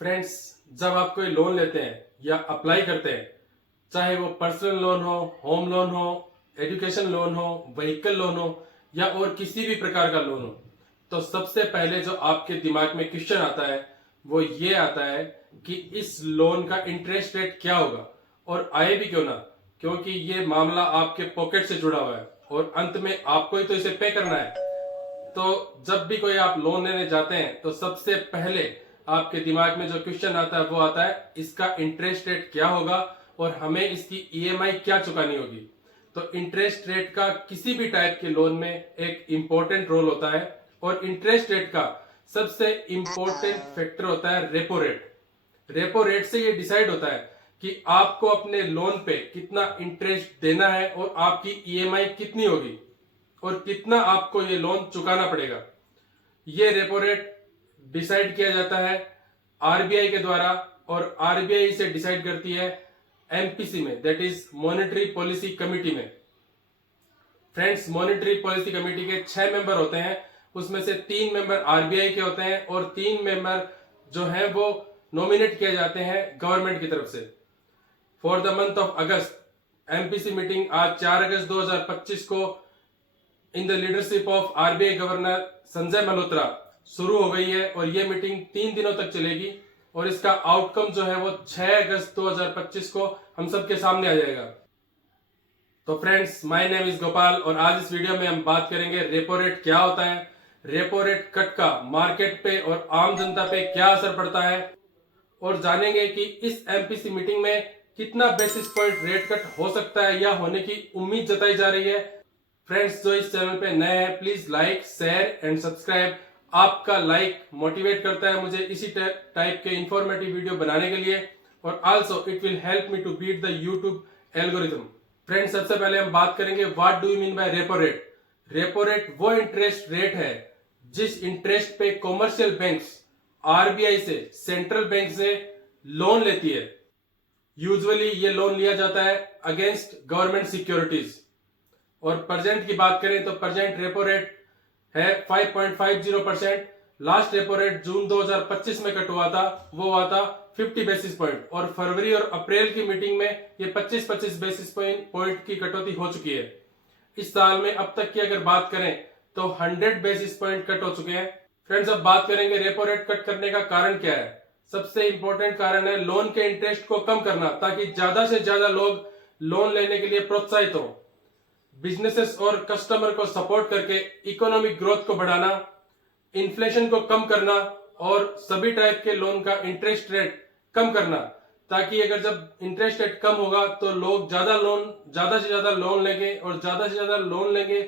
Friends, जब आप कोई लोन लेते हैं या अप्लाई करते हैं, चाहे वो पर्सनल लोन हो, होम लोन हो, एजुकेशन लोन हो, व्हीकल लोन हो या और किसी भी प्रकार का लोन हो, तो सबसे पहले जो आपके दिमाग में क्वेश्चन आता है वो ये आता है कि इस लोन का इंटरेस्ट रेट क्या होगा और आए भी क्यों ना, क्योंकि ये मामला आपके पॉकेट से जुड़ा हुआ है और अंत में आपको ही तो इसे पे करना है। तो जब भी कोई आप लोन लेने जाते हैं तो सबसे पहले आपके दिमाग में जो क्वेश्चन आता है वो आता है इसका इंटरेस्ट रेट क्या होगा और हमें इसकी ईएमआई क्या चुकानी होगी। तो इंटरेस्ट रेट का किसी भी टाइप के लोन में एक इंपॉर्टेंट रोल होता है और इंटरेस्ट रेट का सबसे इंपॉर्टेंट फैक्टर होता है रेपो रेट। रेपो रेट से ये डिसाइड होता है कि आपको अपने लोन पे कितना इंटरेस्ट देना है और आपकी ईएमआई कितनी होगी और कितना आपको ये लोन चुकाना पड़ेगा। ये रेपो रेट डिसाइड किया जाता है आरबीआई के द्वारा और आरबीआई से डिसाइड करती है एमपीसी में, that is monetary policy committee में। फ्रेंड्स, मॉनेटरी पॉलिसी कमेटी के 6 मेंबर होते हैं, उसमें से 3 मेंबर आरबीआई के होते हैं और 3 मेंबर जो हैं वो नॉमिनेट किए जाते हैं गवर्नमेंट की तरफ से। For the month of August MPC meeting आज 4 अगस्त 2025 को in the leadership of RBI governor Sanjay Malhotra शुरू हो गई है और ये मीटिंग 3 दिनों तक चलेगी और इसका आउटकम जो है वो 6 अगस्त 2025 को हम सबके सामने आ जाएगा। तो friends, my name is Gopal और आज इस वीडियो में हम बात करेंगे रेपो रेट क्या होता है, रेपो रेट कट का मार्केट पे और आम जनता पे क्या असर पड़ता है और जानेंगे कि इस एमपीसी मीटिंग में कितना बेसिस पॉइंट रेट कट हो सकता है या होने की उम्मीद जताई जा रही है। फ्रेंड्स, जो इस चैनल पे नए हैं please like, share and subscribe. आपका लाइक मोटिवेट करता है मुझे इसी टाइप के इंफॉर्मेटिव वीडियो बनाने के लिए और also it will help me to beat the YouTube algorithm. Friends, सबसे पहले हम बात करेंगे what do you mean by repo rate. Repo rate वो इंटरेस्ट रेट है जिस इंटरेस्ट पे कॉमर्शियल बैंक्स आरबीआई से, सेंट्रल बैंक से लोन लेती है। यूजुअली ये लोन लिया जाता है अगेंस्ट गवर्नमेंट सिक्योरिटीज और प्रेजेंट की बात करें तो प्रेजेंट रेपो रेट है 5.50%। लास्ट रेपो रेट जून 2025 में कट हुआ था, वो हुआ था 50 बेसिस पॉइंट और फरवरी और अप्रैल की मीटिंग में ये 25-25 बेसिस पॉइंट की कटौती हो चुकी है। इस साल में अब तक की अगर बात करें तो 100 बेसिस पॉइंट कट हो चुके हैं। फ्रेंड्स, अब बात करेंगे रेपो रेट कट करने का कारण क्या है। सबसे इंपॉर्टेंट कारण है लोन के इंटरेस्ट को कम करना ताकि ज्यादा से ज्यादा लोग लोन लेने के लिए प्रोत्साहित हो, बिजनेसेस और कस्टमर को सपोर्ट करके इकोनॉमिक ग्रोथ को बढ़ाना, इन्फ्लेशन को कम करना और सभी टाइप के लोन का इंटरेस्ट रेट कम करना, ताकि अगर जब इंटरेस्ट रेट कम होगा तो लोग ज्यादा से ज्यादा लोन लेंगे और ज्यादा से ज्यादा लोन लेंगे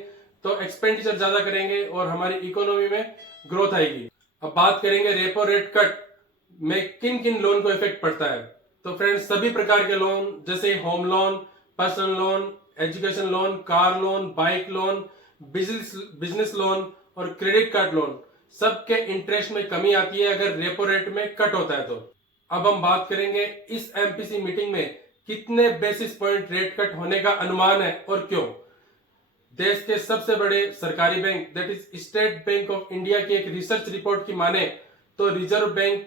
तो एक्सपेंडिचर ज्यादा करेंगे और हमारी इकोनॉमी में ग्रोथ आएगी। अब बात करेंगे रेपो रेट कट में किन किन लोन को इफेक्ट पड़ता है। तो फ्रेंड्स, सभी प्रकार के लोन जैसे home loan, personal loan, education loan, car loan, bike loan, business loan और क्रेडिट कार्ड लोन, सबके इंटरेस्ट में कमी आती है अगर रेपो रेट में कट होता है तो। अब हम बात करेंगे इस एमपीसी मीटिंग में कितने बेसिस पॉइंट रेट कट होने का अनुमान है और क्यों। देश के सबसे बड़े सरकारी bank that is state bank of India की एक रिसर्च रिपोर्ट की माने तो रिजर्व बैंक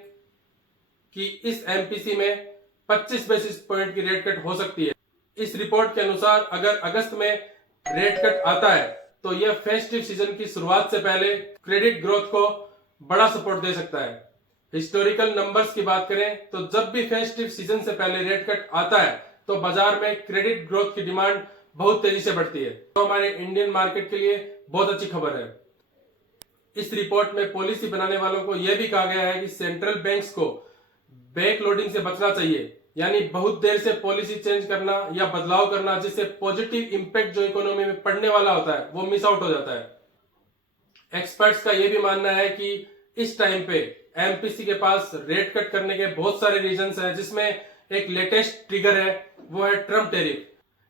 की इस एमपीसी में 25 बेसिस पॉइंट की रेट कट हो सकती है। इस रिपोर्ट के अनुसार अगर अगस्त में रेट कट आता है तो यह फेस्टिव सीजन की शुरुआत से पहले क्रेडिट ग्रोथ को बड़ा सपोर्ट दे सकता है। हिस्टोरिकल नंबर्स की बात करें तो जब भी फेस्टिव सीजन से पहले रेट कट आता है तो बाजार में क्रेडिट ग्रोथ की डिमांड बहुत तेजी से बढ़ती है, तो हमारे इंडियन मार्केट के लिए बहुत अच्छी खबर है। इस रिपोर्ट में पॉलिसी बनाने वालों को यह भी कहा गया है कि सेंट्रल बैंक्स को बैक लोडिंग से बचना चाहिए, यानी बहुत देर से पॉलिसी चेंज करना या बदलाव करना जिससे पॉजिटिव इंपैक्ट जो इकोनॉमी में पड़ने वाला होता है वो मिस आउट हो जाता है। एक्सपर्ट्स का यह भी मानना है कि इस टाइम पे एमपीसी के पास रेट कट करने के बहुत सारे रीजंस हैं, जिसमें एक लेटेस्ट ट्रिगर है वो है ट्रम्प टेरिफ।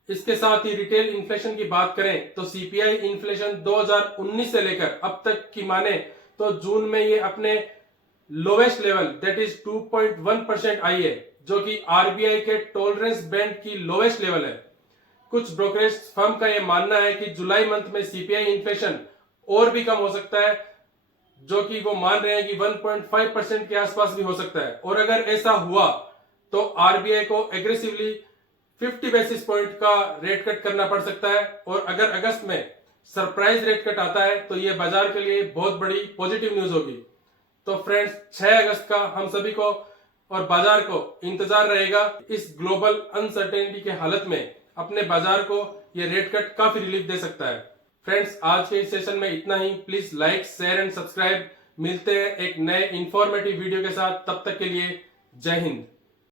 इसके साथ ही रिटेल इन्फ्लेशन की बात करें तो सीपीआई इन्फ्लेशन 2019 से लेकर अब तक की माने तो जून में ये अपने लोवेस्ट लेवल दैट इज 2.1% आई है, जो कि आरबीआई के टॉलरेंस बैंड की लोवेस्ट लेवल है। कुछ ब्रोकरेज फर्म का यह मानना है कि जुलाई मंथ में सीपीआई इन्फ्लेशन और भी कम हो सकता है जो कि वो मान रहे हैं कि 1.5% के आसपास भी हो सकता है। और अगर ऐसा हुआ तो आरबीआई को एग्रेसिवली 50 बेसिस पॉइंट का रेट कट करना पड़ सकता है। और अगर अगस्त में सरप्राइज रेट कट आता है तो ये बाजार के लिए बहुत बड़ी पॉजिटिव न्यूज होगी। तो फ्रेंड्स 6 अगस्त का हम सभी को और बाजार को इंतजार रहेगा। इस ग्लोबल अनसर्टेनिटी के हालत में अपने बाजार को ये रेट कट काफी रिलीफ दे सकता है। फ्रेंड्स आज के इस सेशन में इतना ही। Please like, share and subscribe. मिलते हैं एक नए इंफॉर्मेटिव वीडियो के साथ, तब तक के लिए जय हिंद।